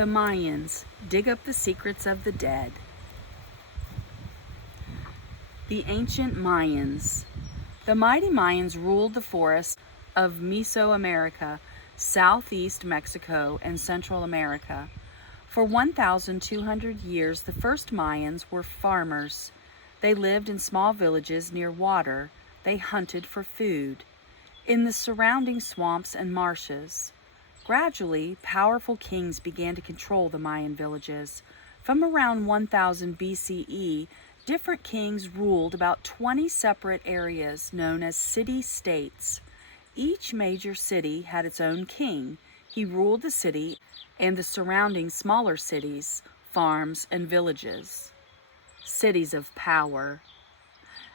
The Mayans dig up the secrets of the dead. The ancient Mayans. The mighty Mayans ruled the forests of Mesoamerica, southeast Mexico, and Central America. For 1,200 years, the first Mayans were farmers. They lived in small villages near water. They hunted for food in the surrounding swamps and marshes. Gradually, powerful kings began to control the Mayan villages. From around 1000 BCE, different kings ruled about 20 separate areas known as city-states. Each major city had its own king. He ruled the city and the surrounding smaller cities, farms, and villages. Cities of power.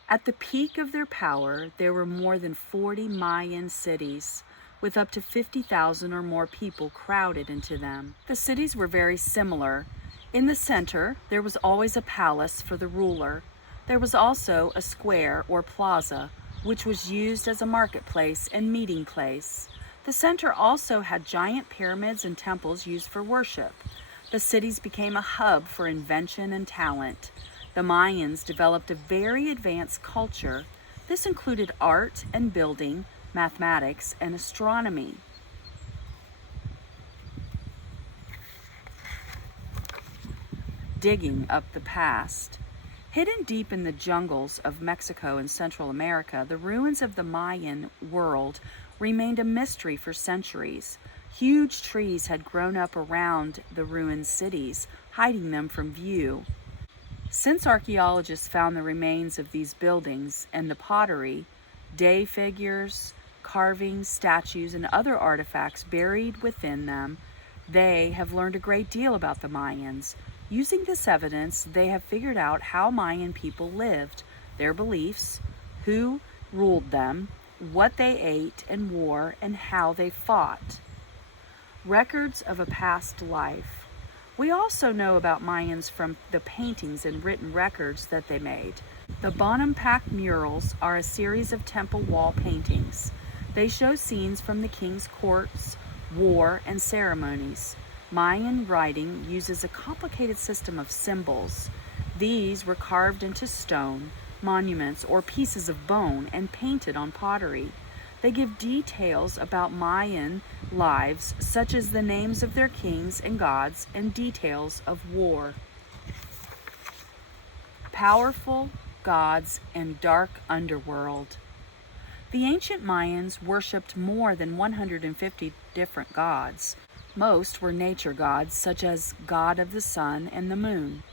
At the peak of their power, there were more than 40 Mayan cities, with up to 50,000 or more people crowded into them. The cities were very similar. In the center, there was always a palace for the ruler. There was also a square or plaza, which was used as a marketplace and meeting place. The center also had giant pyramids and temples used for worship. The cities became a hub for invention and talent. The Mayans developed a very advanced culture. This included art and building, mathematics, and astronomy. Digging up the past. Hidden deep in the jungles of Mexico and Central America, the ruins of the Mayan world remained a mystery for centuries. Huge trees had grown up around the ruined cities, hiding them from view. Since archaeologists found the remains of these buildings and the pottery, day figures, carvings, statues, and other artifacts buried within them, they have learned a great deal about the Mayans. Using this evidence, they have figured out how Mayan people lived, their beliefs, who ruled them, what they ate and wore, and how they fought. Records of a past life. We also know about Mayans from the paintings and written records that they made. The Bonampak murals are a series of temple wall paintings. They show scenes from the king's courts, war, and ceremonies. Mayan writing uses a complicated system of symbols. These were carved into stone, monuments, or pieces of bone and painted on pottery. They give details about Mayan lives, such as the names of their kings and gods and details of war. Powerful gods and dark underworld. The ancient Mayans worshipped more than 150 different gods. Most were nature gods, such as God of the sun and the moon.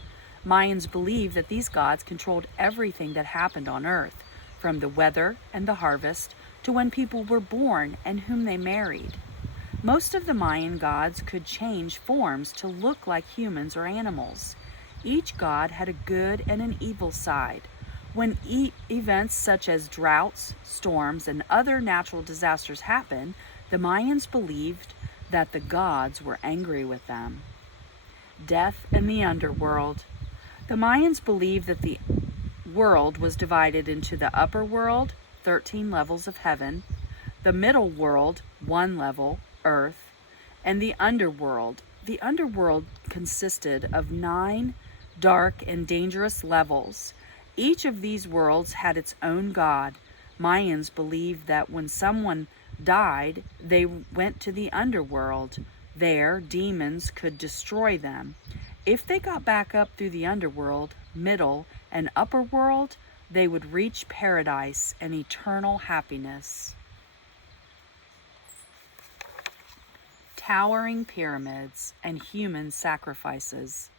Mayans believed that these gods controlled everything that happened on earth, from the weather and the harvest to when people were born and whom they married. Most of the Mayan gods could change forms to look like humans or animals. Each god had a good and an evil side. When events such as droughts, storms, and other natural disasters happened, the Mayans believed that the gods were angry with them. Death and the underworld. The Mayans believed that the world was divided into the upper world, 13 levels of heaven, the middle world, 1 level, earth, and the underworld. The underworld consisted of 9 dark and dangerous levels. Each of these worlds had its own god. Mayans believed that when someone died, they went to the underworld. There, demons could destroy them. If they got back up through the underworld, middle, and upper world, they would reach paradise and eternal happiness. Towering pyramids and human sacrifices.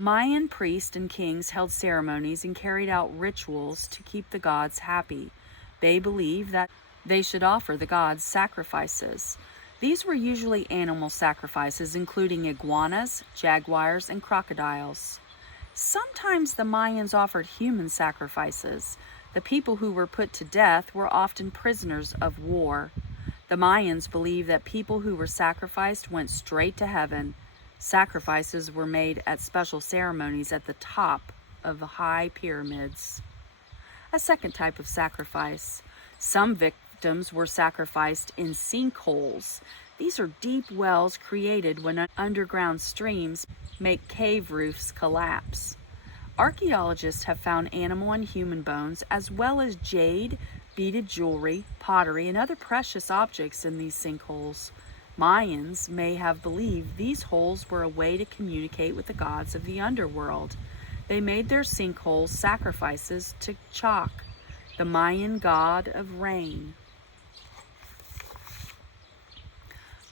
Mayan priests and kings held ceremonies and carried out rituals to keep the gods happy. They believed that they should offer the gods sacrifices. These were usually animal sacrifices, including iguanas, jaguars, and crocodiles. Sometimes the Mayans offered human sacrifices. The people who were put to death were often prisoners of war. The Mayans believed that people who were sacrificed went straight to heaven. Sacrifices were made at special ceremonies at the top of the high pyramids. A second type of sacrifice. Some victims were sacrificed in sinkholes. These are deep wells created when underground streams make cave roofs collapse. Archaeologists have found animal and human bones, as well as jade, beaded jewelry, pottery, and other precious objects in these sinkholes. Mayans may have believed these holes were a way to communicate with the gods of the underworld. They made their sinkholes sacrifices to Chak, the Mayan god of rain.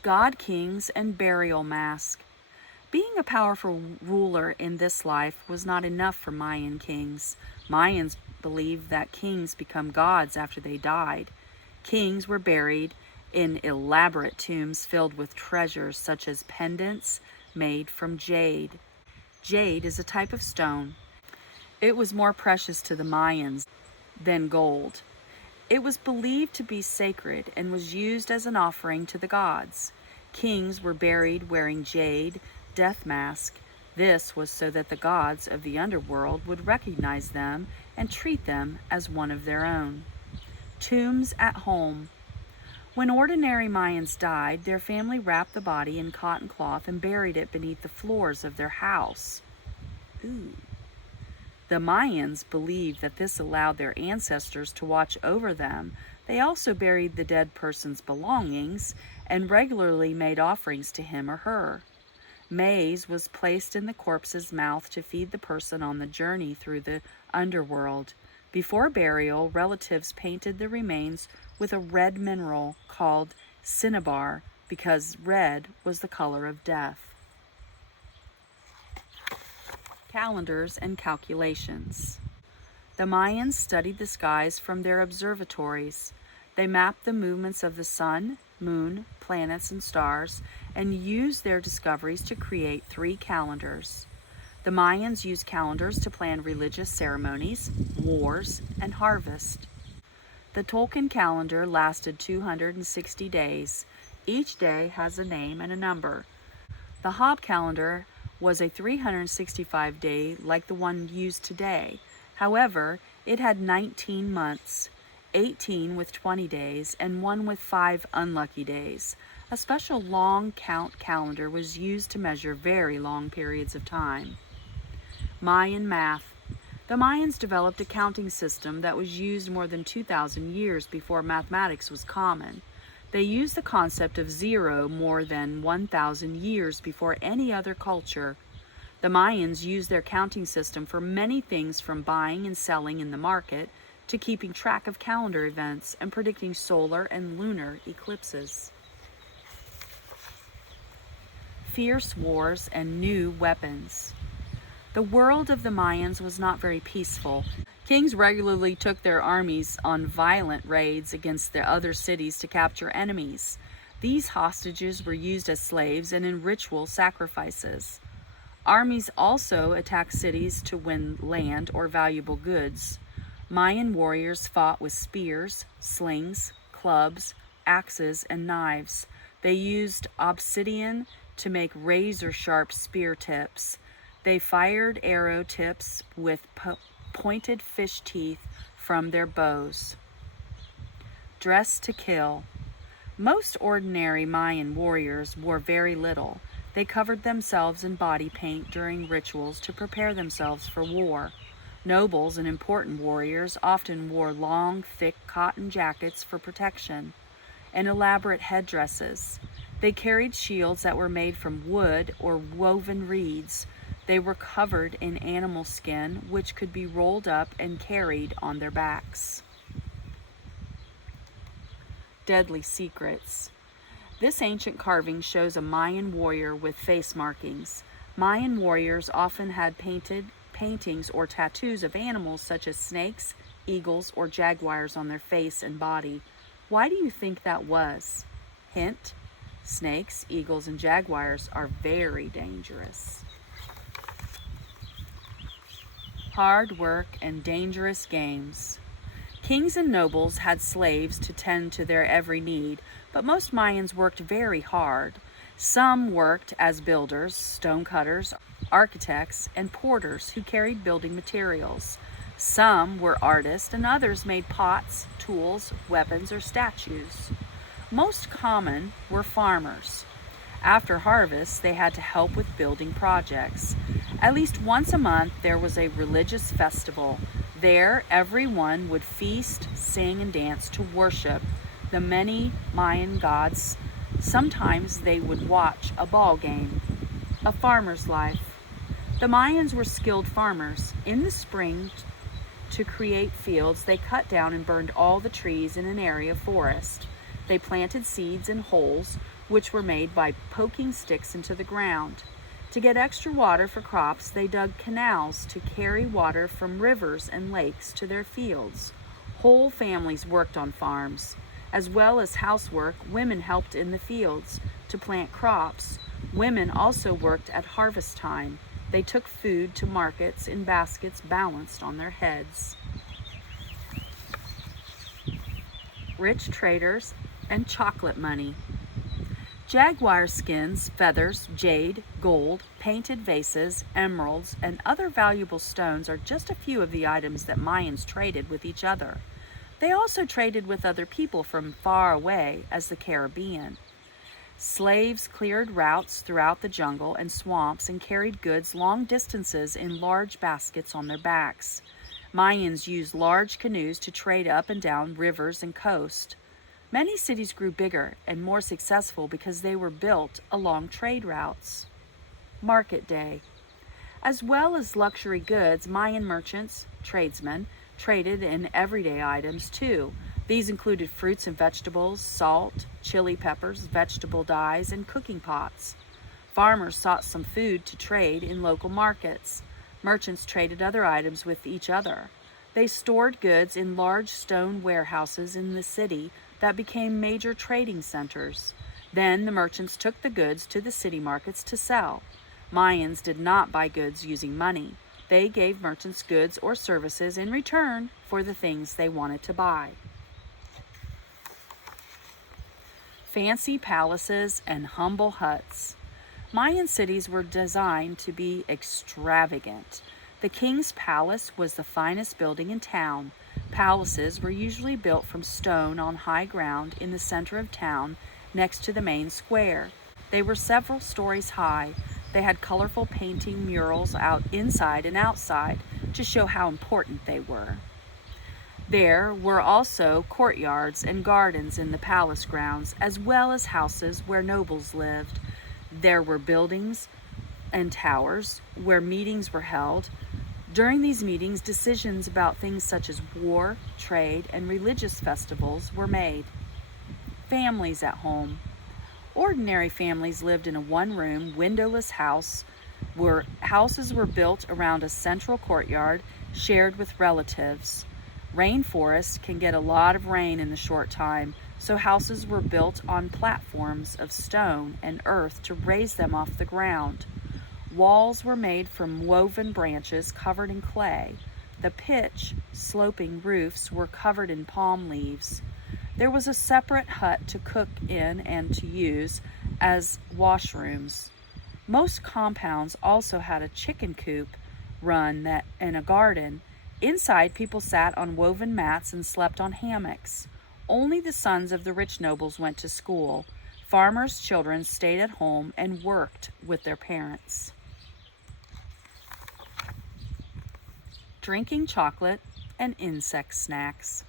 God Kings and Burial Mask. Being a powerful ruler in this life was not enough for Mayan kings. Mayans believed that kings become gods after they died. Kings were buried in elaborate tombs filled with treasures such as pendants made from jade. Jade is a type of stone. It was more precious to the Mayans than gold. It was believed to be sacred and was used as an offering to the gods. Kings were buried wearing jade death mask. This was so that the gods of the underworld would recognize them and treat them as one of their own. Tombs at home. When ordinary Mayans died, their family wrapped the body in cotton cloth and buried it beneath the floors of their house. Ooh. The Mayans believed that this allowed their ancestors to watch over them. They also buried the dead person's belongings and regularly made offerings to him or her. Maize was placed in the corpse's mouth to feed the person on the journey through the underworld. Before burial, relatives painted the remains with a red mineral called cinnabar because red was the color of death. Calendars and calculations. The Mayans studied the skies from their observatories. They mapped the movements of the sun, moon, planets, and stars, and used their discoveries to create 3 calendars. The Mayans used calendars to plan religious ceremonies, wars, and harvest. The Tolkien calendar lasted 260 days. Each day has a name and a number. The Hob calendar was a 365-day like the one used today. However, it had 19 months, 18 with 20 days, and 1 with 5 unlucky days. A special long count calendar was used to measure very long periods of time. Mayan math. The Mayans developed a counting system that was used more than 2,000 years before mathematics was common. They used the concept of zero more than 1,000 years before any other culture. The Mayans used their counting system for many things, from buying and selling in the market to keeping track of calendar events and predicting solar and lunar eclipses. Fierce wars and new weapons. The world of the Mayans was not very peaceful. Kings regularly took their armies on violent raids against the other cities to capture enemies. These hostages were used as slaves and in ritual sacrifices. Armies also attacked cities to win land or valuable goods. Mayan warriors fought with spears, slings, clubs, axes, and knives. They used obsidian to make razor-sharp spear tips. They fired arrow tips with pointed fish teeth from their bows. Dress to kill. Most ordinary Mayan warriors wore very little. They covered themselves in body paint during rituals to prepare themselves for war. Nobles and important warriors often wore long, thick cotton jackets for protection and elaborate headdresses. They carried shields that were made from wood or woven reeds. They were covered in animal skin, which could be rolled up and carried on their backs. Deadly secrets. This ancient carving shows a Mayan warrior with face markings. Mayan warriors often had paintings or tattoos of animals such as snakes, eagles, or jaguars on their face and body. Why do you think that was? Hint: snakes, eagles, and jaguars are very dangerous. Hard work and dangerous games. Kings and nobles had slaves to tend to their every need, but most Mayans worked very hard. Some worked as builders, stonecutters, architects, and porters who carried building materials. Some were artists, and others made pots, tools, weapons, or statues. Most common were farmers. After harvest, they had to help with building projects. At least once a month, there was a religious festival. There, everyone would feast, sing, and dance to worship the many Mayan gods. Sometimes they would watch a ball game. A farmer's life. The Mayans were skilled farmers. In the spring, to create fields, they cut down and burned all the trees in an area of forest. They planted seeds in holes, which were made by poking sticks into the ground. To get extra water for crops, they dug canals to carry water from rivers and lakes to their fields. Whole families worked on farms. As well as housework, women helped in the fields to plant crops. Women also worked at harvest time. They took food to markets in baskets balanced on their heads. Rich traders and chocolate money. Jaguar skins, feathers, jade, gold, painted vases, emeralds, and other valuable stones are just a few of the items that Mayans traded with each other. They also traded with other people from far away as the Caribbean. Slaves cleared routes throughout the jungle and swamps and carried goods long distances in large baskets on their backs. Mayans used large canoes to trade up and down rivers and coast. Many cities grew bigger and more successful because they were built along trade routes. Market day. As well as luxury goods, Mayan merchants, tradesmen, traded in everyday items too. These included fruits and vegetables, salt, chili peppers, vegetable dyes, and cooking pots. Farmers sought some food to trade in local markets. Merchants traded other items with each other. They stored goods in large stone warehouses in the city that became major trading centers. Then the merchants took the goods to the city markets to sell. Mayans did not buy goods using money. They gave merchants goods or services in return for the things they wanted to buy. Fancy palaces and humble huts. Mayan cities were designed to be extravagant. The king's palace was the finest building in town. Palaces were usually built from stone on high ground in the center of town next to the main square. They were several stories high. They had colorful painting murals out inside and outside to show how important they were. There were also courtyards and gardens in the palace grounds, as well as houses where nobles lived. There were buildings and towers where meetings were held. During these meetings, decisions about things such as war, trade, and religious festivals were made. Families at home. Ordinary families lived in a one-room, windowless house where houses were built around a central courtyard shared with relatives. Rainforests can get a lot of rain in a short time, so houses were built on platforms of stone and earth to raise them off the ground. Walls were made from woven branches covered in clay. The pitch, sloping roofs were covered in palm leaves. There was a separate hut to cook in and to use as washrooms. Most compounds also had a chicken coop run in a garden. Inside, people sat on woven mats and slept on hammocks. Only the sons of the rich nobles went to school. Farmers' children stayed at home and worked with their parents. Drinking chocolate and insect snacks.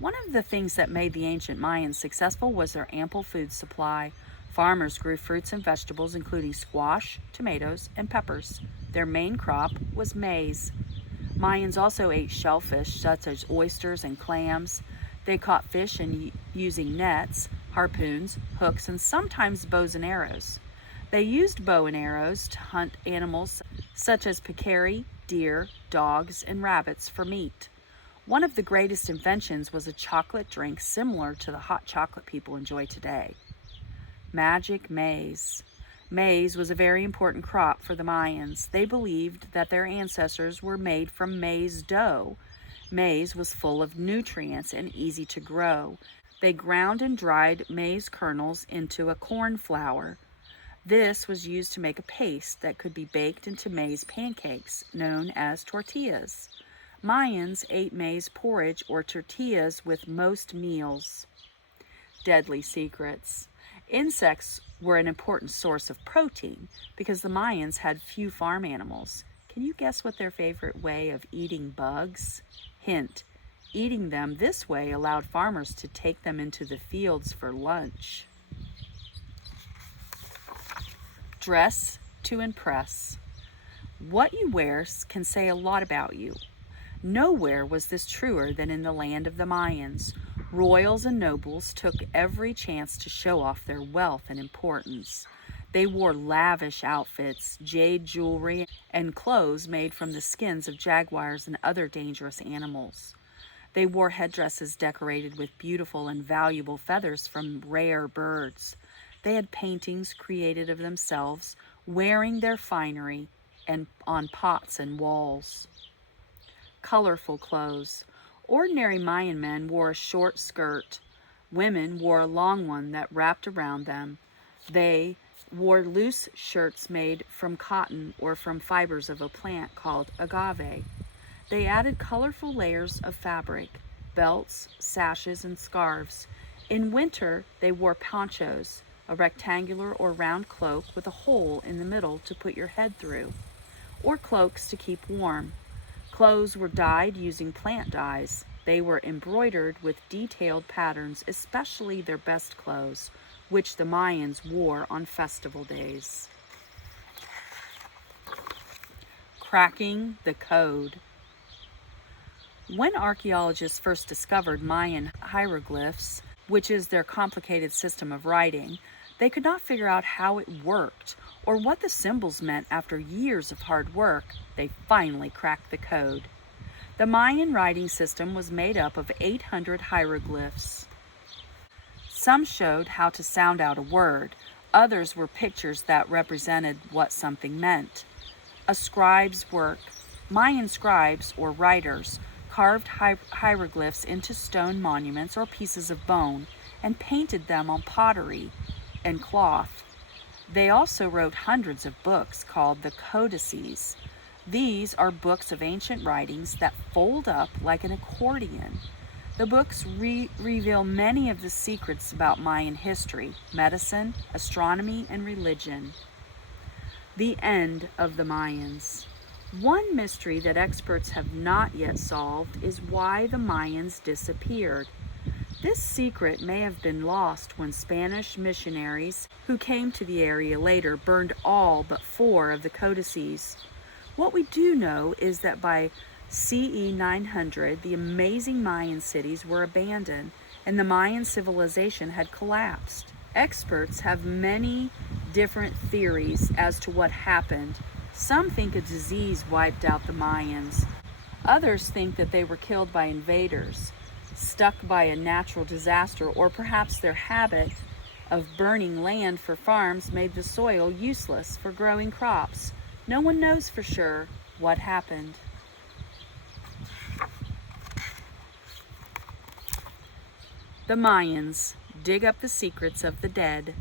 One of the things that made the ancient Mayans successful was their ample food supply. Farmers grew fruits and vegetables, including squash, tomatoes, and peppers. Their main crop was maize. Mayans also ate shellfish, such as oysters and clams. They caught fish using nets, harpoons, hooks, and sometimes bows and arrows. They used bow and arrows to hunt animals such as peccary, deer, dogs, and rabbits for meat. One of the greatest inventions was a chocolate drink similar to the hot chocolate people enjoy today. Magic maize. Maize was a very important crop for the Mayans. They believed that their ancestors were made from maize dough. Maize was full of nutrients and easy to grow. They ground and dried maize kernels into a corn flour. This was used to make a paste that could be baked into maize pancakes, known as tortillas. Mayans ate maize porridge or tortillas with most meals. deadly secrets. Insects were an important source of protein because the Mayans had few farm animals. Can you guess what their favorite way of eating bugs? Hint, eating them this way allowed farmers to take them into the fields for lunch. Dress to impress. What you wear can say a lot about you. Nowhere was this truer than in the land of the Mayans. Royals and nobles took every chance to show off their wealth and importance. They wore lavish outfits, jade jewelry, and clothes made from the skins of jaguars and other dangerous animals. They wore headdresses decorated with beautiful and valuable feathers from rare birds. They had paintings created of themselves, wearing their finery and on pots and walls. Colorful clothes. Ordinary Mayan men wore a short skirt. Women wore a long one that wrapped around them. They wore loose shirts made from cotton or from fibers of a plant called agave. They added colorful layers of fabric, belts, sashes, and scarves. In winter, they wore ponchos, a rectangular or round cloak with a hole in the middle to put your head through, or cloaks to keep warm. Clothes were dyed using plant dyes. They were embroidered with detailed patterns, especially their best clothes, which the Mayans wore on festival days. Cracking the code. When archaeologists first discovered Mayan hieroglyphs, which is their complicated system of writing, they could not figure out how it worked or what the symbols meant. After years of hard work, they finally cracked the code. The Mayan writing system was made up of 800 hieroglyphs. Some showed how to sound out a word. Others were pictures that represented what something meant. A scribe's work. Mayan scribes, or writers, carved hieroglyphs into stone monuments or pieces of bone and painted them on pottery and cloth. They also wrote hundreds of books called the codices. These are books of ancient writings that fold up like an accordion. The books reveal many of the secrets about Mayan history, medicine, astronomy, and religion. The end of the Mayans. One mystery that experts have not yet solved is why the Mayans disappeared. This secret may have been lost when Spanish missionaries who came to the area later burned all but 4 of the codices. What we do know is that by CE 900, the amazing Mayan cities were abandoned and the Mayan civilization had collapsed. Experts have many different theories as to what happened. Some think a disease wiped out the Mayans. Others think that they were killed by invaders, struck by a natural disaster, or perhaps their habit of burning land for farms made the soil useless for growing crops. No one knows for sure what happened. The Mayans dig up the secrets of the dead.